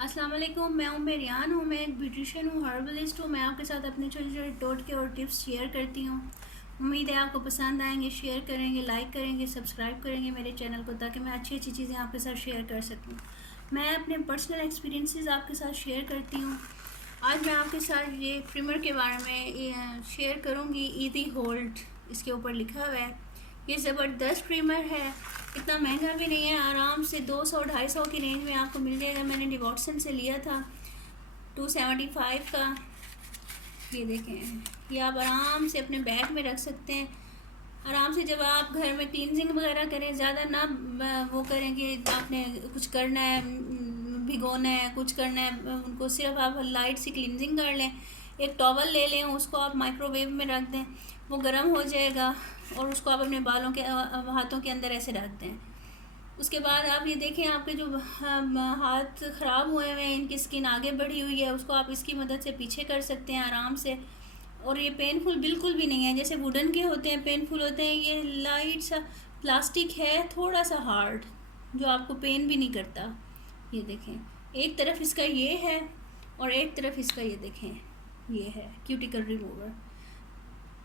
अस्सलाम वालेकुम। मैं रियान हूँ। मैं एक ब्यूटिशियन हूँ, हर्बलिस्ट हूँ। मैं आपके साथ अपने छोटे छोटे टोटके और टिप्स शेयर करती हूँ। उम्मीद है आपको पसंद आएंगे। शेयर करेंगे, लाइक करेंगे, सब्सक्राइब करेंगे मेरे चैनल को, ताकि मैं अच्छी अच्छी चीज़ें आपके साथ शेयर कर सकूँ। मैं अपने पर्सनल एक्सपीरियंसेस आपके साथ शेयर करती हूँ। आज मैं आपके साथ ये प्रिमर के बारे में शेयर करूँगी। ईजी होल्ड इसके ऊपर लिखा हुआ है। ये ज़बरदस्त प्रिमर है, इतना महंगा भी नहीं है। आराम से 200-250 की रेंज में आपको मिल जाएगा। मैंने डिवॉटसन से लिया था 275 का। ये देखें, ये आप आराम से अपने बैग में रख सकते हैं। आराम से जब आप घर में क्लींजिंग वगैरह करें, ज़्यादा ना वो करें कि आपने कुछ करना है, भिगोना है, कुछ करना है उनको, सिर्फ आप लाइट सी क्लींजिंग कर लें। एक टॉवल ले लें, उसको आप माइक्रोवेव में रख दें, वो गर्म हो जाएगा और उसको आप अपने बालों के हाथों के अंदर ऐसे रख दें। उसके बाद आप ये देखें, आपके जो हाथ ख़राब हुए हुए हैं, इनकी स्किन आगे बढ़ी हुई है, उसको आप इसकी मदद से पीछे कर सकते हैं आराम से। और ये पेनफुल बिल्कुल भी नहीं है, जैसे वुडन के होते हैं पेनफुल होते हैं। ये लाइट सा प्लास्टिक है, थोड़ा सा हार्ड, जो आपको पेन भी नहीं करता। ये देखें, एक तरफ इसका ये है और एक तरफ इसका ये देखें ये है क्यूटिकल रिमूवर।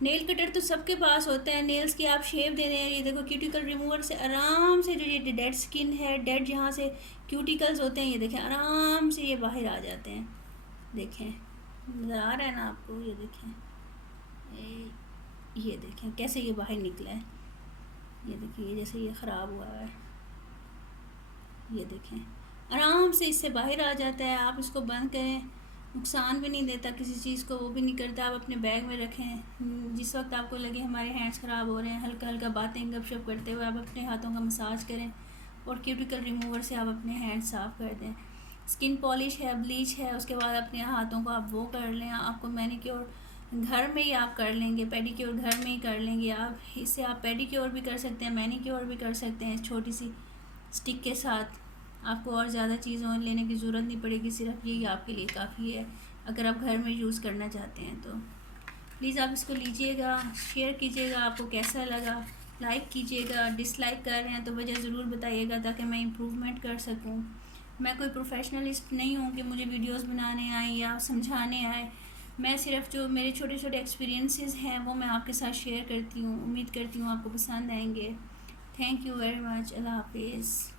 नेल कटर तो सबके पास होता है, नेल्स की आप शेप दे दें। ये देखो, क्यूटिकल रिमूवर से आराम से जो ये डेड स्किन है, डेड जहाँ से क्यूटिकल्स होते हैं, ये देखें आराम से ये बाहर आ जाते हैं। देखें, नज़र आ रहा है ना आपको? ये देखें, ये देखें कैसे ये बाहर निकला है। ये देखिए, जैसे ये ख़राब हुआ है, ये देखें आराम से इससे बाहर आ जाता है। आप इसको बंद करें, नुकसान भी नहीं देता किसी चीज़ को, वो भी नहीं करता। आप अपने बैग में रखें, जिस वक्त आपको लगे हमारे हैंड्स ख़राब हो रहे हैं, हल्का हल्का बातें गपशप करते हुए आप अपने हाथों का मसाज करें और क्यूटिकल रिमूवर से आप अपने हैंड साफ़ कर दें। स्किन पॉलिश है, ब्लीच है, उसके बाद अपने हाथों को आप वो कर लें। आपको मैनिक्योर घर में ही आप कर लेंगे, पेडिक्योर घर में ही कर लेंगे आप। इससे आप पेडिक्योर भी कर सकते हैं, मैनिक्योर भी कर सकते हैं छोटी सी स्टिक के साथ। आपको और ज़्यादा चीज़ों लेने की ज़रूरत नहीं पड़ेगी, सिर्फ यही आपके लिए काफ़ी है अगर आप घर में यूज़ करना चाहते हैं तो। प्लीज़ आप इसको लीजिएगा, शेयर कीजिएगा, आपको कैसा लगा, लाइक कीजिएगा। डिसलाइक कर रहे हैं तो वजह ज़रूर बताइएगा, ताकि मैं इम्प्रूवमेंट कर सकूं। मैं कोई प्रोफेशनलिस्ट नहीं हूं कि मुझे वीडियोस बनाने आए या समझाने आए। मैं सिर्फ जो मेरे छोटे छोटे एक्सपीरियंसेस हैं वो मैं आपके साथ शेयर करती हूँ। उम्मीद करती हूँ आपको पसंद आएंगे। Thank you very much. Allah हाफिज़।